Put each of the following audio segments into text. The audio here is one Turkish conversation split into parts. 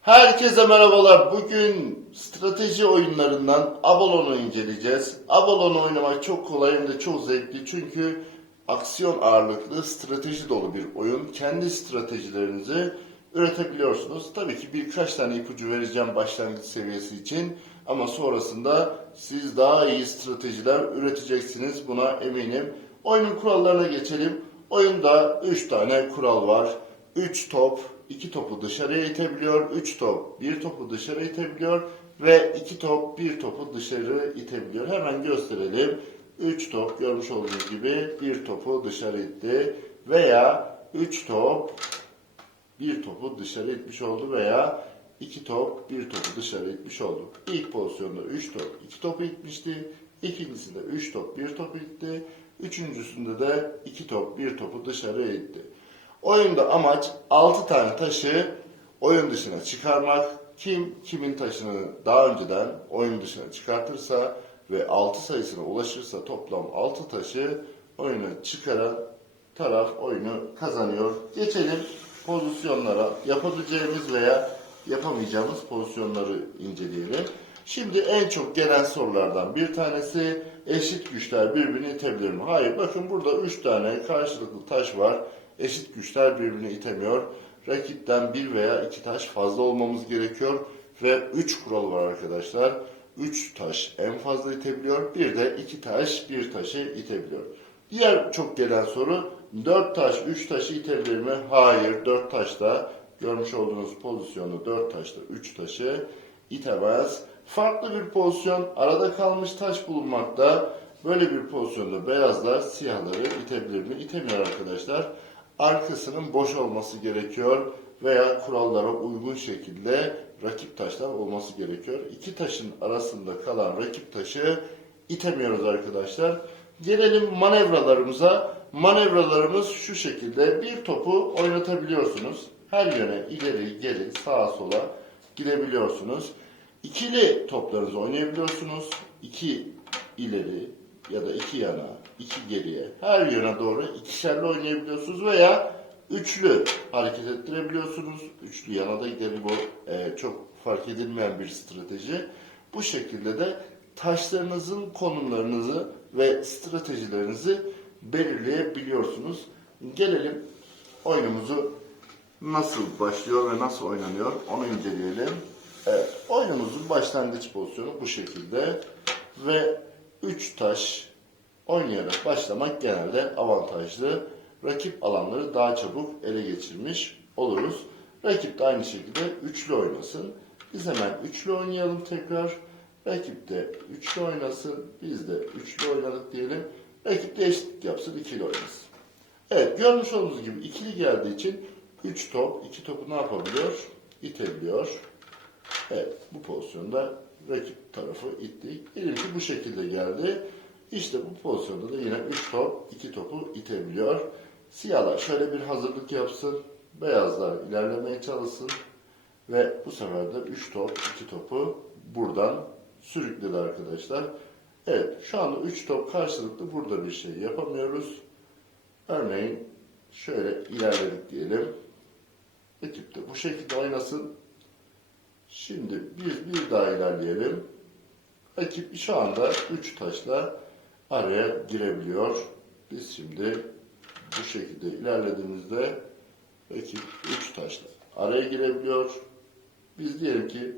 Herkese merhabalar. Bugün strateji oyunlarından Avalon'u inceleyeceğiz. Avalon oynamak çok kolay hem de çok zevkli. Çünkü aksiyon ağırlıklı, strateji dolu bir oyun. Kendi stratejilerinizi üretebiliyorsunuz. Tabii ki birkaç tane ipucu vereceğim başlangıç seviyesi için. Ama sonrasında siz daha iyi stratejiler üreteceksiniz. Buna eminim. Oyunun kurallarına geçelim. Oyunda 3 tane kural var. 3 top, 2 topu dışarıya itebiliyor. 3 top, 1 topu dışarı itebiliyor. Ve 2 top, 1 topu dışarı itebiliyor. Hemen gösterelim. 3 top görmüş olduğunuz gibi 1 topu dışarı itti. Veya 3 top, bir topu dışarı itmiş oldu veya iki top bir topu dışarı itmiş oldu. İlk pozisyonda 3 top iki topu itmişti. İkincisinde 3 top bir topu itti. Üçüncüsünde de 2 top bir topu dışarı itti. Oyunda amaç 6 tane taşı oyun dışına çıkarmak. Kim kimin taşını daha önceden oyun dışına çıkartırsa ve 6 sayısına ulaşırsa toplam 6 taşı oyuna çıkaran taraf oyunu kazanıyor. Geçelim pozisyonlara. Yapabileceğimiz veya yapamayacağımız pozisyonları inceleyelim. Şimdi en çok gelen sorulardan bir tanesi eşit güçler birbirini itebilir mi? Hayır bakın burada 3 tane karşılıklı taş var. Eşit güçler birbirini itemiyor. Rakipten bir veya iki taş fazla olmamız gerekiyor. Ve 3 kural var arkadaşlar. 3 taş en fazla itebiliyor. Bir de 2 taş bir taşı itebiliyor. Diğer çok gelen soru 4 taş 3 taşı itebilir mi? Hayır 4 taş da görmüş olduğunuz pozisyonu 4 taşla 3 taşı itemez. Farklı bir pozisyon arada kalmış taş bulunmakta. Böyle bir pozisyonda beyazlar siyahları itebilir mi? İtemiyor arkadaşlar. Arkasının boş olması gerekiyor veya kurallara uygun şekilde rakip taşlar olması gerekiyor. İki taşın arasında kalan rakip taşı itemiyoruz arkadaşlar. Gelelim manevralarımıza. Manevralarımız şu şekilde. Bir topu oynatabiliyorsunuz. Her yöne ileri geri sağa sola gidebiliyorsunuz. İkili toplarınızı oynayabiliyorsunuz. İki ileri ya da iki yana, iki geriye her yöne doğru ikişerli oynayabiliyorsunuz veya üçlü hareket ettirebiliyorsunuz. Üçlü yana da gidelim bu e, çok fark edilmeyen bir strateji. Bu şekilde de taşlarınızın konumlarınızı ve stratejilerinizi belirleyebiliyorsunuz. Gelelim oyunumuzu nasıl başlıyor ve nasıl oynanıyor onu inceleyelim. Evet, oyunumuzun başlangıç pozisyonu bu şekilde ve 3 taş oynayarak başlamak genelde avantajlı. Rakip alanları daha çabuk ele geçirmiş oluruz. Rakip de aynı şekilde üçlü oynasın. Biz hemen üçlü oynayalım tekrar. Rakip de üçlü oynasın. Biz de üçlü oynadık diyelim. Rakip de eşitlik yapsın, ikili oynasın. Evet, görmüş olduğunuz gibi ikili geldiği için 3 top, 2 topu ne yapabiliyor? İtebiliyor. Evet, bu pozisyonda rakip tarafı itti. Diyelim ki bu şekilde geldi. İşte bu pozisyonda da yine 3 top, 2 topu itebiliyor. Siyahlar şöyle bir hazırlık yapsın. Beyazlar ilerlemeye çalışsın. Ve bu sefer de 3 top, 2 topu buradan sürükledi arkadaşlar. Evet, şu anda 3 top karşılıklı burada bir şey yapamıyoruz. Örneğin şöyle ilerledik diyelim. Ekip de bu şekilde oynasın. Şimdi bir, bir daha ilerleyelim. Ekip şu anda 3 taşla araya girebiliyor. Biz şimdi bu şekilde ilerlediğimizde ekip 3 taşla araya girebiliyor. Biz diyelim ki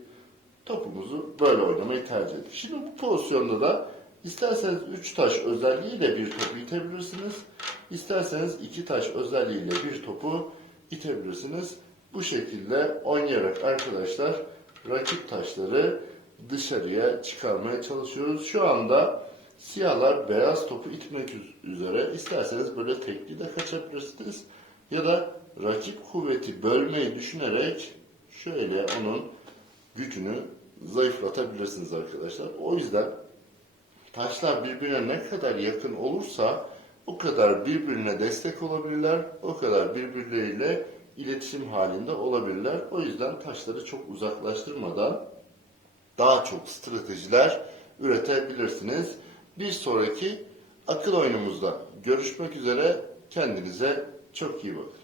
topumuzu böyle oynamayı tercih ettik. Şimdi bu pozisyonda da isterseniz 3 taş özelliğiyle bir topu itebilirsiniz. İsterseniz 2 taş özelliğiyle bir topu itebilirsiniz. Bu şekilde oynayarak arkadaşlar rakip taşları dışarıya çıkarmaya çalışıyoruz. Şu anda siyahlar beyaz topu itmek üz- üzere. İsterseniz böyle tekli de kaçabilirsiniz. Ya da rakip kuvveti bölmeyi düşünerek şöyle onun gücünü zayıflatabilirsiniz arkadaşlar. O yüzden taşlar birbirine ne kadar yakın olursa o kadar birbirine destek olabilirler, o kadar birbirleriyle iletişim halinde olabilirler. O yüzden taşları çok uzaklaştırmadan daha çok stratejiler üretebilirsiniz. Bir sonraki akıl oyunumuzda görüşmek üzere. Kendinize çok iyi bakın.